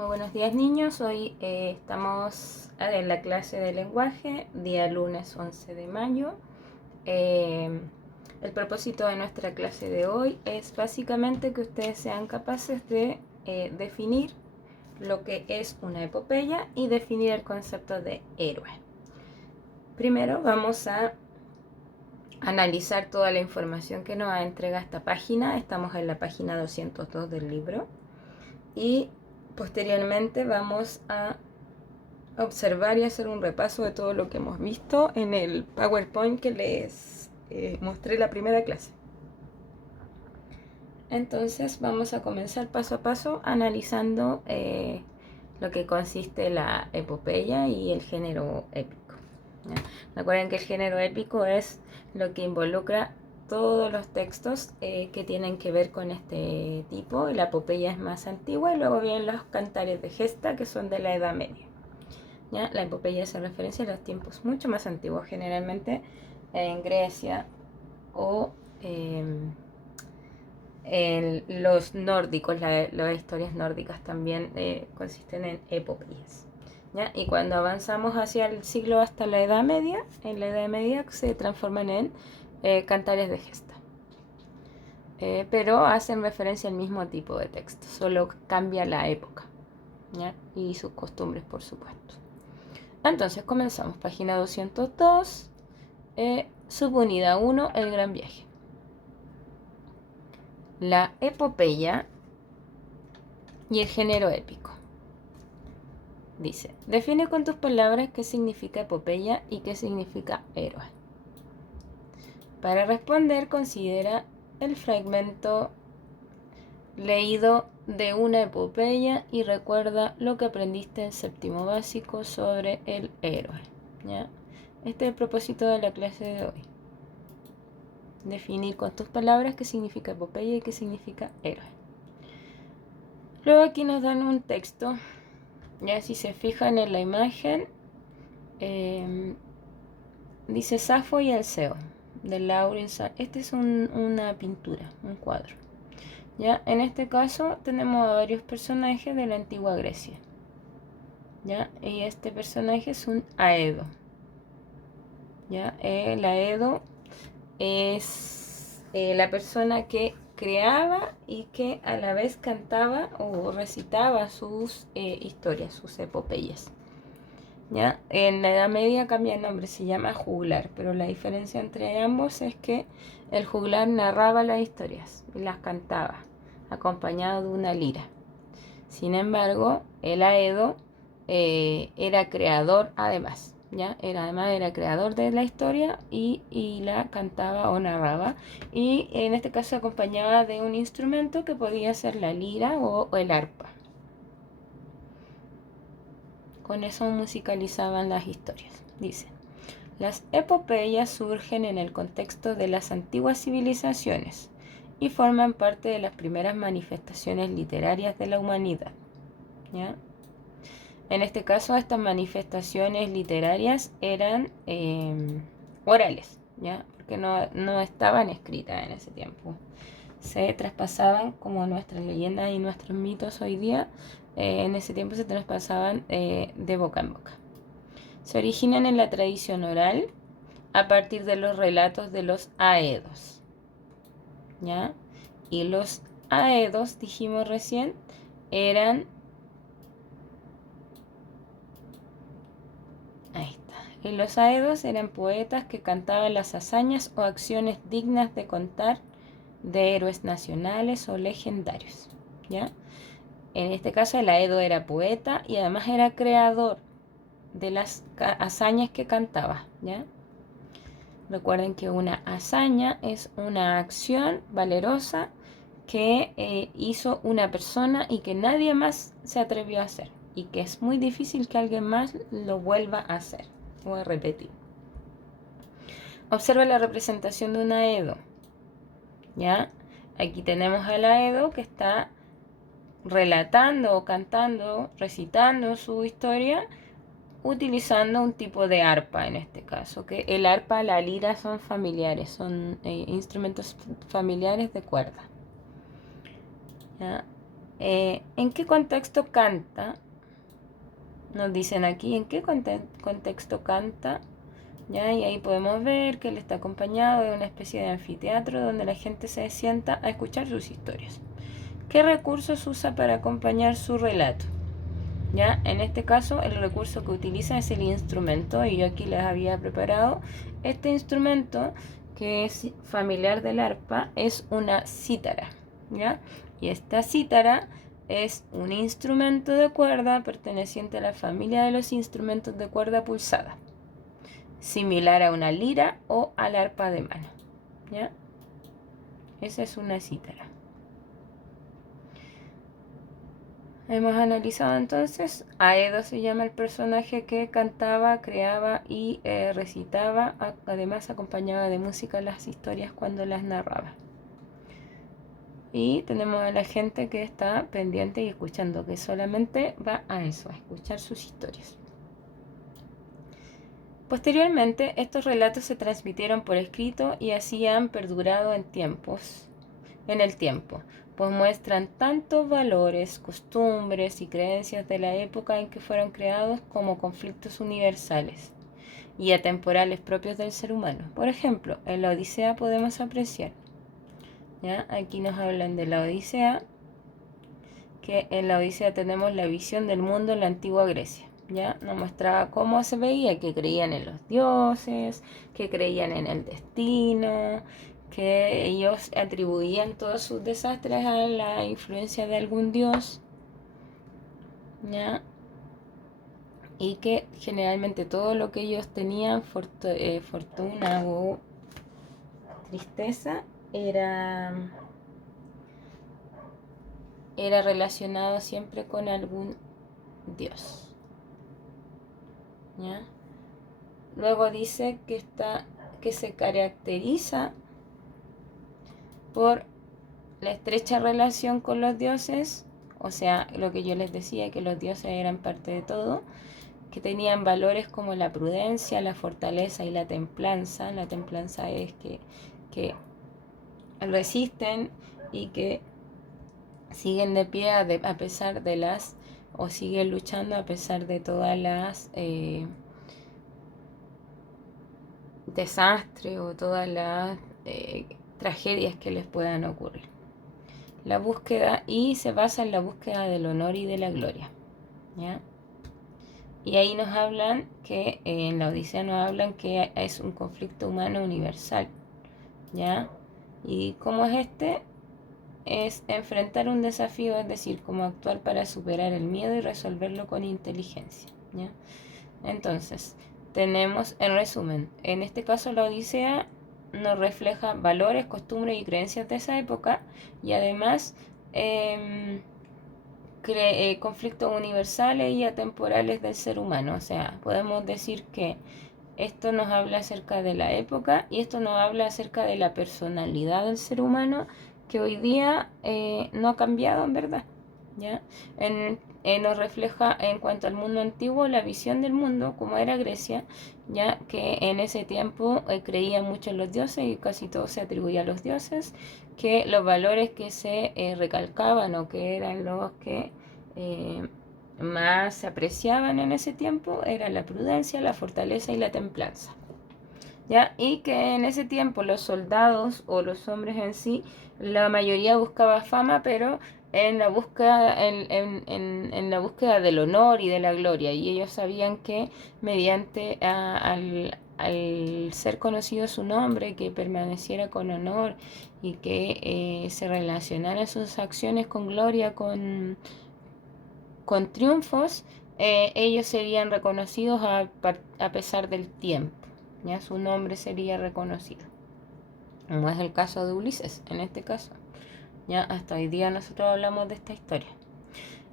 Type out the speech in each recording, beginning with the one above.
Muy buenos días, niños. Hoy estamos en la clase de lenguaje, día lunes 11 de mayo. El propósito de nuestra clase de hoy es básicamente que ustedes sean capaces de definir lo que es una epopeya y definir el concepto de héroe. Primero vamos a analizar toda la información que nos entrega esta página. Estamos en la página 202 del libro y posteriormente vamos a observar y hacer un repaso de todo lo que hemos visto en el PowerPoint que les mostré la primera clase. Entonces vamos a comenzar paso a paso analizando lo que consiste la epopeya y el género épico, ¿ya? Recuerden que el género épico es lo que involucra todos los textos que tienen que ver con este tipo. La epopeya es más antigua y luego vienen los cantares de gesta, que son de la Edad Media, ¿ya? La epopeya hace referencia a los tiempos mucho más antiguos, generalmente en Grecia o en los nórdicos. Las historias nórdicas también consisten en epopeyas, ¿ya? Y cuando avanzamos hacia el siglo hasta la Edad Media, en la Edad Media se transforman en cantares de gesta. Pero hacen referencia al mismo tipo de texto, solo cambia la época, ¿ya? Y sus costumbres, por supuesto. Entonces comenzamos, página 202, subunidad 1, el gran viaje. La epopeya y el género épico. Dice, define con tus palabras qué significa epopeya y qué significa héroe. Para responder, considera el fragmento leído de una epopeya y recuerda lo que aprendiste en séptimo básico sobre el héroe, ¿ya? Este es el propósito de la clase de hoy. Definir con tus palabras qué significa epopeya y qué significa héroe. Luego aquí nos dan un texto. Ya si se fijan en la imagen, dice Safo y Alceo, de Lawrence. Este es una pintura, un cuadro. Ya en este caso tenemos a varios personajes de la antigua Grecia. ¿Ya? Y este personaje es un Aedo. ¿Ya? El Aedo es la persona que creaba y que a la vez cantaba o recitaba sus historias, sus epopeyas, ¿ya? En la Edad Media cambia el nombre, se llama juglar, pero la diferencia entre ambos es que el juglar narraba las historias y las cantaba, acompañado de una lira. Sin embargo, el Aedo era creador además, ¿ya? Era creador de la historia y la cantaba o narraba, y en este caso se acompañaba de un instrumento que podía ser la lira o el arpa. Con eso musicalizaban las historias. Dice, las epopeyas surgen en el contexto de las antiguas civilizaciones y forman parte de las primeras manifestaciones literarias de la humanidad, ¿ya? En este caso, estas manifestaciones literarias eran orales, ¿ya? Porque no estaban escritas en ese tiempo. Se traspasaban, como nuestras leyendas y nuestros mitos hoy día, en ese tiempo se traspasaban de boca en boca. Se originan en la tradición oral a partir de los relatos de los aedos, ¿ya? Y los aedos, dijimos recién, eran... Ahí está. Y los aedos eran poetas que cantaban las hazañas o acciones dignas de contar de héroes nacionales o legendarios, ¿ya? En este caso el aedo era poeta y además era creador de las hazañas que cantaba, ¿ya? Recuerden que una hazaña es una acción valerosa que hizo una persona y que nadie más se atrevió a hacer, y que es muy difícil que alguien más lo vuelva a hacer o a repetir. Observa la representación de un aedo, ¿ya? Aquí tenemos al aedo que está relatando o cantando, recitando su historia, utilizando un tipo de arpa en este caso, que el arpa, la lira son familiares, son instrumentos familiares de cuerda, ¿ya? ¿En qué contexto canta? Nos dicen aquí en qué contexto canta. ¿Ya? Y ahí podemos ver que él está acompañado de una especie de anfiteatro donde la gente se sienta a escuchar sus historias. ¿Qué recursos usa para acompañar su relato? ¿Ya? En este caso el recurso que utiliza es el instrumento, y yo aquí les había preparado este instrumento que es familiar del arpa, es una cítara, ¿ya? Y esta cítara es un instrumento de cuerda perteneciente a la familia de los instrumentos de cuerda pulsada, similar a una lira o al arpa de mano, ¿ya? Esa es una cítara. Hemos analizado entonces, Aedo se llama el personaje que cantaba, creaba y recitaba, además acompañaba de música las historias cuando las narraba. Y tenemos a la gente que está pendiente y escuchando, que solamente va a eso, a escuchar sus historias. Posteriormente, estos relatos se transmitieron por escrito y así han perdurado en el tiempo, pues muestran tanto valores, costumbres y creencias de la época en que fueron creados como conflictos universales y atemporales propios del ser humano. Por ejemplo, en la Odisea podemos apreciar, ¿ya? Aquí nos hablan de la Odisea, que en la Odisea tenemos la visión del mundo en la antigua Grecia. ¿Ya? Nos mostraba cómo se veía, que creían en los dioses, que creían en el destino, que ellos atribuían todos sus desastres a la influencia de algún dios, ¿ya? Y que generalmente todo lo que ellos tenían, fortuna o tristeza, era relacionado siempre con algún dios. ¿Ya? Luego dice que se caracteriza por la estrecha relación con los dioses, o sea, lo que yo les decía, que los dioses eran parte de todo, que tenían valores como la prudencia, la fortaleza y la templanza. La templanza es que resisten y que siguen de pie a pesar de o siguen luchando a pesar de todas las desastres o todas las tragedias que les puedan ocurrir. La búsqueda, y se basa en la búsqueda del honor y de la gloria, ¿ya? Y ahí nos hablan que en la Odisea nos hablan que es un conflicto humano universal, ¿ya? Y cómo es es enfrentar un desafío, es decir, cómo actuar para superar el miedo y resolverlo con inteligencia, ¿ya? Entonces, tenemos, en resumen, en este caso la Odisea nos refleja valores, costumbres y creencias de esa época, y además conflictos universales y atemporales del ser humano. O sea, podemos decir que esto nos habla acerca de la época y esto nos habla acerca de la personalidad del ser humano, que hoy día no ha cambiado en verdad, ¿ya? Nos refleja en cuanto al mundo antiguo la visión del mundo como era Grecia, ya que en ese tiempo creían mucho en los dioses y casi todo se atribuía a los dioses, que los valores que se recalcaban o que eran los que más se apreciaban en ese tiempo eran la prudencia, la fortaleza y la templanza, ¿ya? Y que en ese tiempo los soldados o los hombres en sí, la mayoría buscaba fama, pero en la búsqueda, en la búsqueda del honor y de la gloria, y ellos sabían que mediante al ser conocido su nombre, que permaneciera con honor y que se relacionara sus acciones con gloria, con triunfos, ellos serían reconocidos a pesar del tiempo, ¿ya? Su nombre sería reconocido, como es el caso de Ulises en este caso, ¿ya? Hasta hoy día nosotros hablamos de esta historia.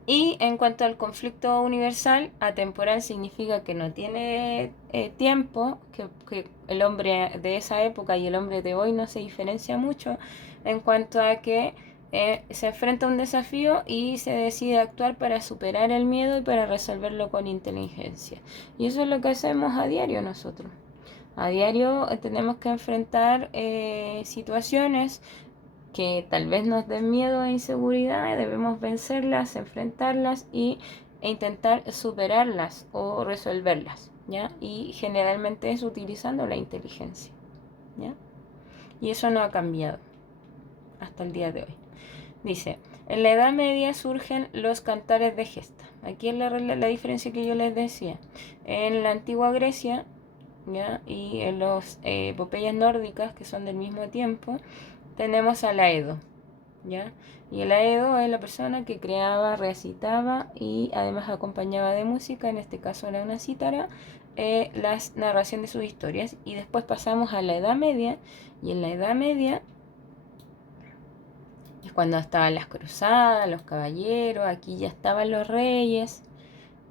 Y en cuanto al conflicto universal, atemporal significa que no tiene tiempo, que el hombre de esa época y el hombre de hoy no se diferencia mucho en cuanto a que se enfrenta a un desafío y se decide actuar para superar el miedo y para resolverlo con inteligencia. Y eso es lo que hacemos a diario nosotros. A diario tenemos que enfrentar situaciones que tal vez nos den miedo e inseguridad, debemos vencerlas, enfrentarlas e intentar superarlas o resolverlas, ¿ya? Y generalmente es utilizando la inteligencia, ¿ya? Y eso no ha cambiado hasta el día de hoy. Dice, en la Edad Media surgen los cantares de gesta. Aquí es la diferencia que yo les decía. En la antigua Grecia, ¿ya? Y en las epopeyas nórdicas, que son del mismo tiempo, tenemos al Aedo, ¿ya? Y el Aedo es la persona que creaba, recitaba y además acompañaba de música, en este caso era una cítara, la narración de sus historias. Y después pasamos a la Edad Media, y en la Edad Media es cuando estaban las cruzadas, los caballeros, aquí ya estaban los reyes,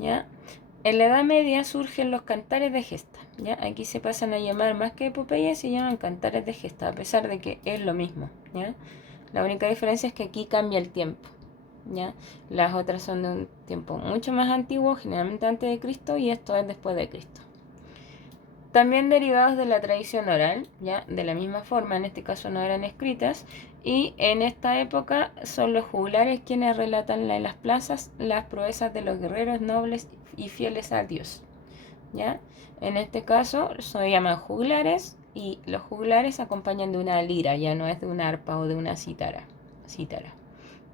¿ya? En la Edad Media surgen los cantares de gesta, ¿ya? Aquí se pasan a llamar más que epopeyas, se llaman cantares de gesta, a pesar de que es lo mismo, ¿ya? La única diferencia es que aquí cambia el tiempo, ¿ya? Las otras son de un tiempo mucho más antiguo, generalmente antes de Cristo, y esto es después de Cristo. También derivados de la tradición oral, ya de la misma forma, en este caso no eran escritas, y en esta época son los juglares quienes relatan en las plazas las proezas de los guerreros nobles y fieles a Dios, ¿ya? En este caso se llaman juglares, y los juglares acompañan de una lira, ya no es de una arpa o de una cítara,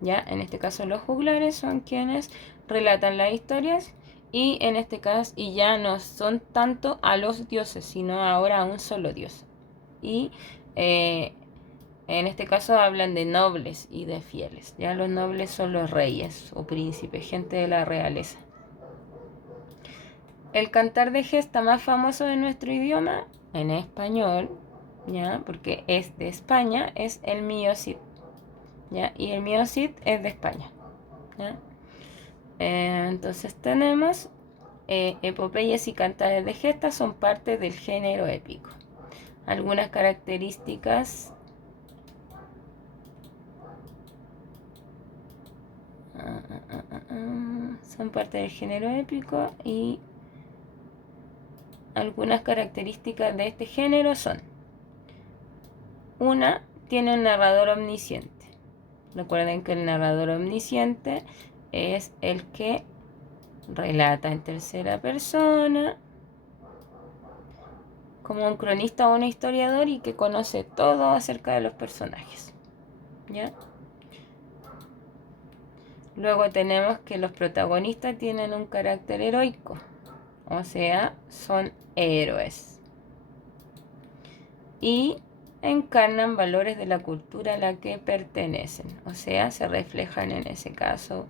¿ya? En este caso los juglares son quienes relatan las historias, y en este caso y ya no son tanto a los dioses, sino ahora a un solo dios. Y en este caso hablan de nobles y de fieles. Ya los nobles son los reyes o príncipes, gente de la realeza. El cantar de gesta más famoso de nuestro idioma, en español, ¿ya? Porque es de España, es el Mío Cid, ¿ya? Y el Mío Cid es de España, ¿ya? Entonces tenemos epopeyas y cantares de gesta son parte del género épico. Algunas características son parte del género épico, y algunas características de este género son: una, tiene un narrador omnisciente. Recuerden que el narrador omnisciente es el que relata en tercera persona, como un cronista o un historiador, y que conoce todo acerca de los personajes, ¿ya? Luego tenemos que los protagonistas tienen un carácter heroico, o sea, son héroes, y encarnan valores de la cultura a la que pertenecen, o sea, se reflejan en ese caso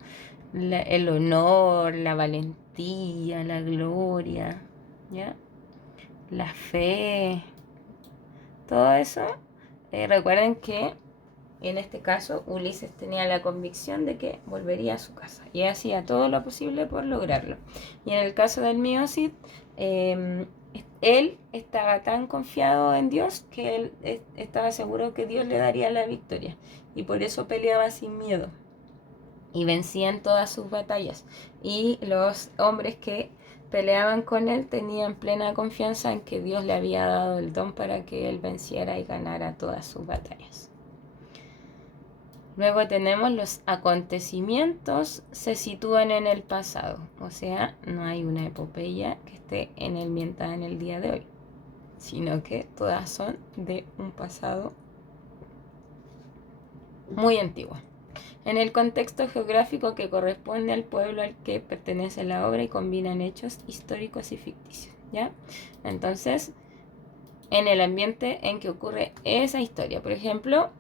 el honor, la valentía, la gloria, ¿ya? La fe, todo eso. Recuerden que en este caso Ulises tenía la convicción de que volvería a su casa y hacía todo lo posible por lograrlo. Y en el caso del mío Cid, él estaba tan confiado en Dios que él estaba seguro que Dios le daría la victoria, y por eso peleaba sin miedo y vencía en todas sus batallas. Y los hombres que peleaban con él tenían plena confianza en que Dios le había dado el don para que él venciera y ganara todas sus batallas. Luego tenemos los acontecimientos se sitúan en el pasado, o sea, no hay una epopeya que esté ambientada en el día de hoy, sino que todas son de un pasado muy antiguo, en el contexto geográfico que corresponde al pueblo al que pertenece la obra, y combinan hechos históricos y ficticios, ¿ya? Entonces, en el ambiente en que ocurre esa historia. Por ejemplo,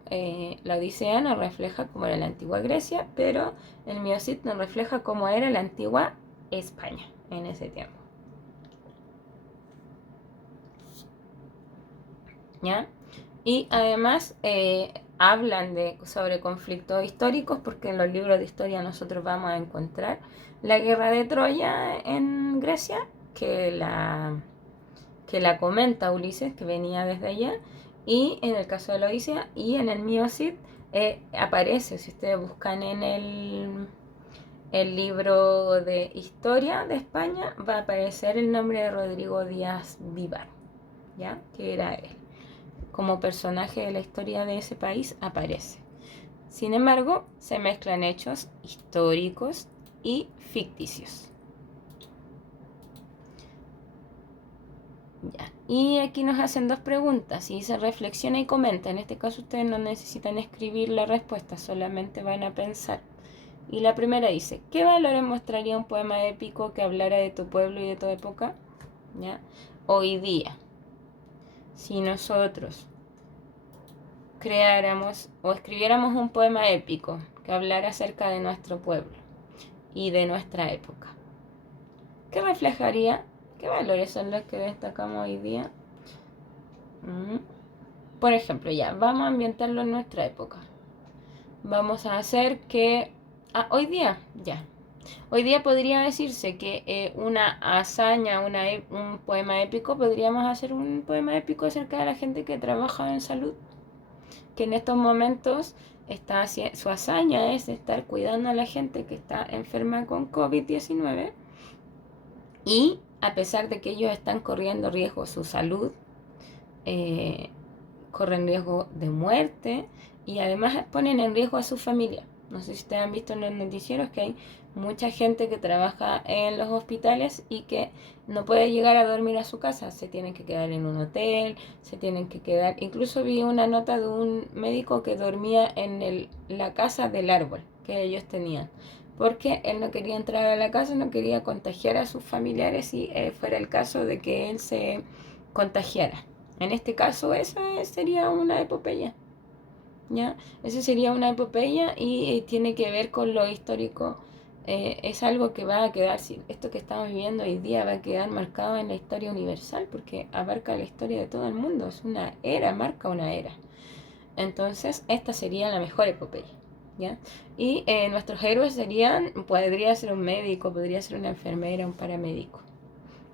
la Odisea nos refleja cómo era la antigua Grecia, pero el Mío Cid nos refleja cómo era la antigua España en ese tiempo, ¿ya? Y además hablan sobre conflictos históricos, porque en los libros de historia nosotros vamos a encontrar la guerra de Troya en Grecia, que la comenta Ulises, que venía desde allá, y en el caso de la Odisea, y en el Mío Cid aparece, si ustedes buscan en el libro de historia de España, va a aparecer el nombre de Rodrigo Díaz Vivar, ¿ya? Que era él. Como personaje de la historia de ese país aparece. Sin embargo, se mezclan hechos históricos y ficticios. Ya. Y aquí nos hacen dos preguntas y se reflexiona y comenta. En este caso ustedes no necesitan escribir la respuesta, solamente van a pensar. Y la primera dice, ¿qué valores mostraría un poema épico que hablara de tu pueblo y de tu época? ¿Ya? Hoy día, si nosotros creáramos o escribiéramos un poema épico que hablara acerca de nuestro pueblo y de nuestra época, ¿qué reflejaría? ¿Qué valores son los que destacamos hoy día? Por ejemplo, ya, vamos a ambientarlo en nuestra época. Vamos a hacer que... hoy día, ya. Hoy día podría decirse que una hazaña, un poema épico, podríamos hacer un poema épico acerca de la gente que trabaja en salud, que en estos momentos su hazaña es estar cuidando a la gente que está enferma con COVID-19 y a pesar de que ellos están corriendo riesgo su salud, corren riesgo de muerte y además ponen en riesgo a su familia. No sé si ustedes han visto en los noticieros que hay mucha gente que trabaja en los hospitales y que no puede llegar a dormir a su casa, se tienen que quedar en un hotel, se tienen que quedar, incluso vi una nota de un médico que dormía en la casa del árbol que ellos tenían, porque él no quería entrar a la casa, no quería contagiar a sus familiares si fuera el caso de que él se contagiara. En este caso, esa sería una epopeya, ¿ya? Esa sería una epopeya y tiene que ver con lo histórico. Es algo que va a quedar, esto que estamos viviendo hoy día va a quedar marcado en la historia universal porque abarca la historia de todo el mundo. Es una era, marca una era. Entonces, esta sería la mejor epopeya, ¿ya? Y nuestros héroes podría ser un médico, podría ser una enfermera, un paramédico.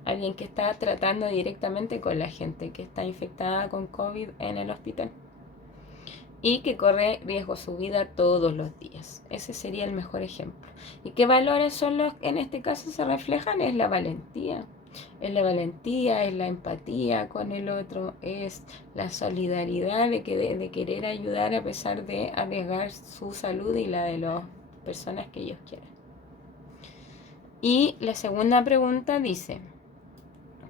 Alguien que está tratando directamente con la gente que está infectada con COVID en el hospital y que corre riesgo su vida todos los días. Ese sería el mejor ejemplo. ¿Y qué valores son los que en este caso se reflejan? Es la valentía. Es la valentía, es la empatía con el otro, es la solidaridad de querer ayudar a pesar de arriesgar su salud y la de las personas que ellos quieran. Y la segunda pregunta dice,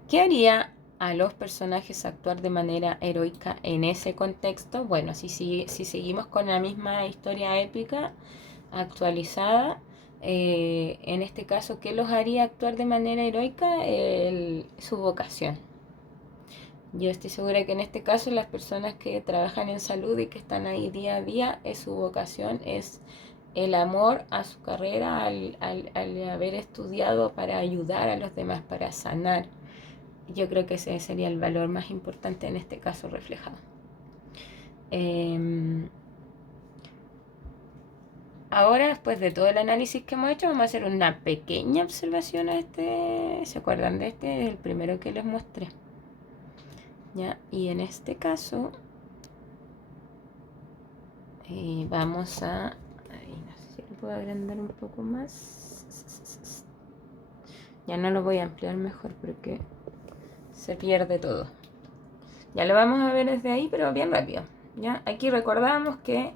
¿qué haría a los personajes actuar de manera heroica en ese contexto? Bueno, si seguimos con la misma historia épica actualizada, en este caso, ¿qué los haría actuar de manera heroica? Su vocación. Yo estoy segura que en este caso las personas que trabajan en salud y que están ahí día a día, su vocación es el amor a su carrera al haber estudiado para ayudar a los demás, para sanar. Yo creo que ese sería el valor más importante en este caso reflejado. Ahora, después de todo el análisis que hemos hecho, vamos a hacer una pequeña observación a este. ¿Se acuerdan de este? Es el primero que les mostré. ¿Ya? Y en este caso, vamos a... no sé si lo puedo agrandar un poco más. Ya no lo voy a ampliar mejor porque se pierde todo. Ya lo vamos a ver desde ahí, pero bien rápido. ¿Ya? Aquí recordamos que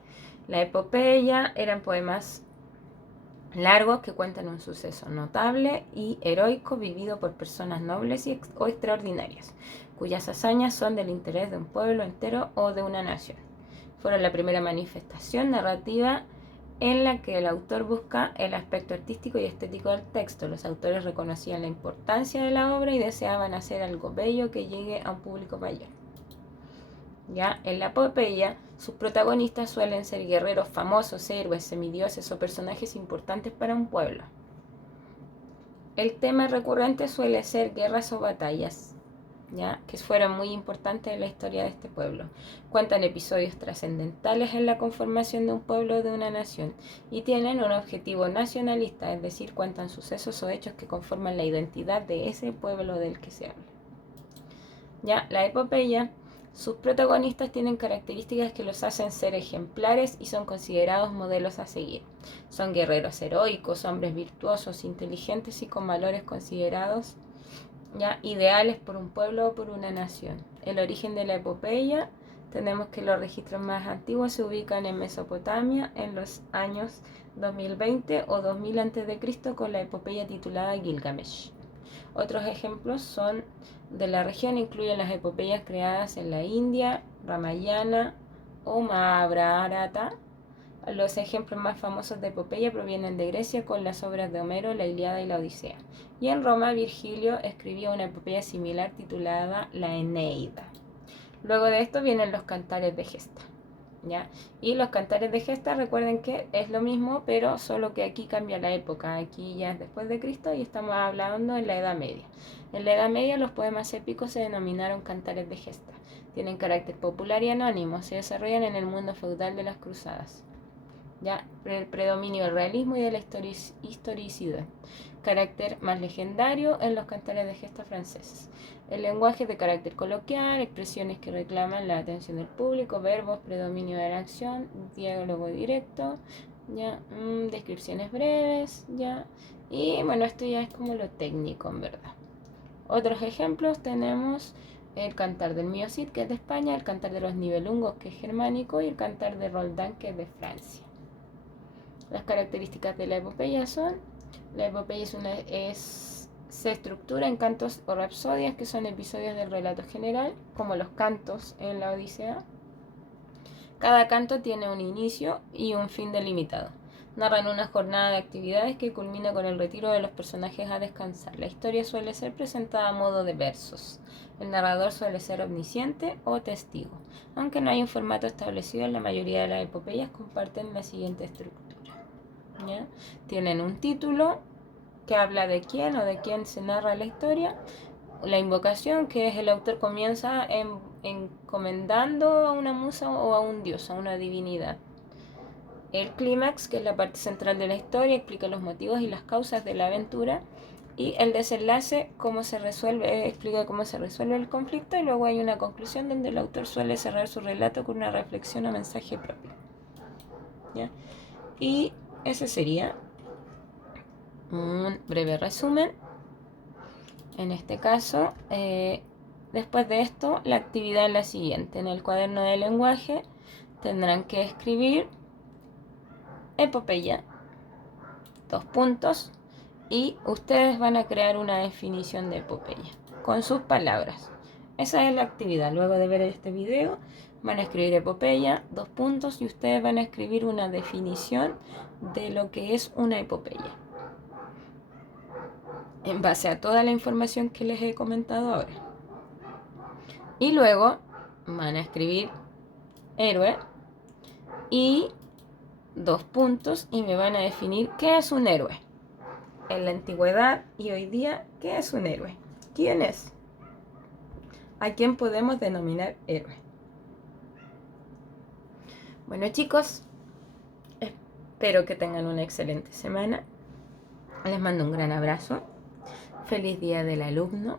la epopeya eran poemas largos que cuentan un suceso notable y heroico vivido por personas nobles o extraordinarias, cuyas hazañas son del interés de un pueblo entero o de una nación. Fueron la primera manifestación narrativa en la que el autor busca el aspecto artístico y estético del texto. Los autores reconocían la importancia de la obra y deseaban hacer algo bello que llegue a un público mayor. ¿Ya? En la epopeya, sus protagonistas suelen ser guerreros famosos, héroes, semidioses o personajes importantes para un pueblo. El tema recurrente suele ser guerras o batallas, ¿ya? Que fueron muy importantes en la historia de este pueblo. Cuentan episodios trascendentales en la conformación de un pueblo o de una nación y tienen un objetivo nacionalista, es decir, cuentan sucesos o hechos que conforman la identidad de ese pueblo del que se habla. ¿Ya? La epopeya, sus protagonistas tienen características que los hacen ser ejemplares y son considerados modelos a seguir. Son guerreros heroicos, hombres virtuosos, inteligentes y con valores considerados ya ideales por un pueblo o por una nación. El origen de la epopeya tenemos que los registros más antiguos se ubican en Mesopotamia en los años 2020 o 2000 a.C. con la epopeya titulada Gilgamesh. Otros ejemplos son de la región, incluyen las epopeyas creadas en la India, Ramayana o Mahabharata. Los ejemplos más famosos de epopeya provienen de Grecia con las obras de Homero, la Ilíada y la Odisea. Y en Roma, Virgilio escribió una epopeya similar titulada la Eneida. Luego de esto vienen los cantares de gesta, ¿ya? Y los cantares de gesta, recuerden que es lo mismo, pero solo que aquí cambia la época. Aquí ya es después de Cristo y estamos hablando en la Edad Media. En la Edad Media los poemas épicos se denominaron cantares de gesta. Tienen carácter popular y anónimo. Se desarrollan en el mundo feudal de las cruzadas, ¿ya? El predominio del realismo y de la historicidad. Carácter más legendario en los cantares de gesta franceses. El lenguaje de carácter coloquial, expresiones que reclaman la atención del público, verbos, predominio de la acción, diálogo directo, ¿ya? Descripciones breves, ¿ya? Y bueno, esto ya es como lo técnico, en verdad. Otros ejemplos tenemos el cantar del Mío Cid, que es de España, el cantar de los Nibelungos, que es germánico, y el cantar de Roldán, que es de Francia. Las características de la epopeya son: la epopeya se estructura en cantos o rapsodias, que son episodios del relato general, como los cantos en la Odisea. Cada canto tiene un inicio y un fin delimitado. Narran una jornada de actividades que culmina con el retiro de los personajes a descansar. La historia suele ser presentada a modo de versos. El narrador suele ser omnisciente o testigo. Aunque no hay un formato establecido, en la mayoría de las epopeyas comparten la siguiente estructura, ¿ya? Tienen un título que habla de quién o de quién se narra la historia. La invocación, que es el autor comienza encomendando a una musa o a un dios, a una divinidad. El clímax, que es la parte central de la historia, explica los motivos y las causas de la aventura. Y el desenlace, explica cómo se resuelve el conflicto, y luego hay una conclusión donde el autor suele cerrar su relato con una reflexión o mensaje propio, ¿ya? Y ese sería un breve resumen. En este caso, después de esto, la actividad es la siguiente. En el cuaderno de lenguaje tendrán que escribir epopeya, 2 puntos, y ustedes van a crear una definición de epopeya con sus palabras. Esa es la actividad. Luego de ver este video, van a escribir epopeya, 2 puntos, y ustedes van a escribir una definición de lo que es una epopeya, en base a toda la información que les he comentado ahora. Y luego van a escribir héroe y 2 puntos, y me van a definir qué es un héroe. En la antigüedad y hoy día, ¿qué es un héroe? ¿Quién es? ¿A quién podemos denominar héroe? Bueno, chicos, espero que tengan una excelente semana. Les mando un gran abrazo. Feliz día del alumno.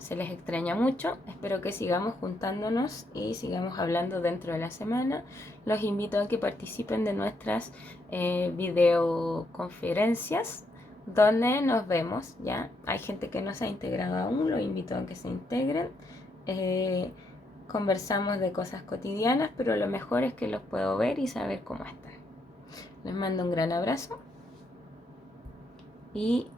Se les extraña mucho. Espero que sigamos juntándonos y sigamos hablando dentro de la semana. Los invito a que participen de nuestras videoconferencias, donde nos vemos, ¿ya? Hay gente que no se ha integrado aún, los invito a que se integren. Conversamos de cosas cotidianas, pero lo mejor es que los puedo ver y saber cómo están. Les mando un gran abrazo y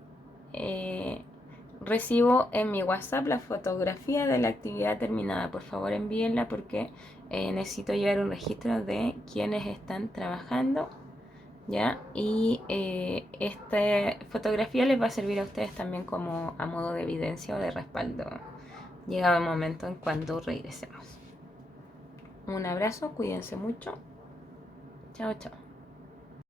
recibo en mi WhatsApp la fotografía de la actividad terminada. Por favor, envíenla porque necesito llevar un registro de quienes están trabajando, ¿ya? Y esta fotografía les va a servir a ustedes también como a modo de evidencia o de respaldo llegado el momento en cuando regresemos. Un abrazo, cuídense mucho. Chao, chao.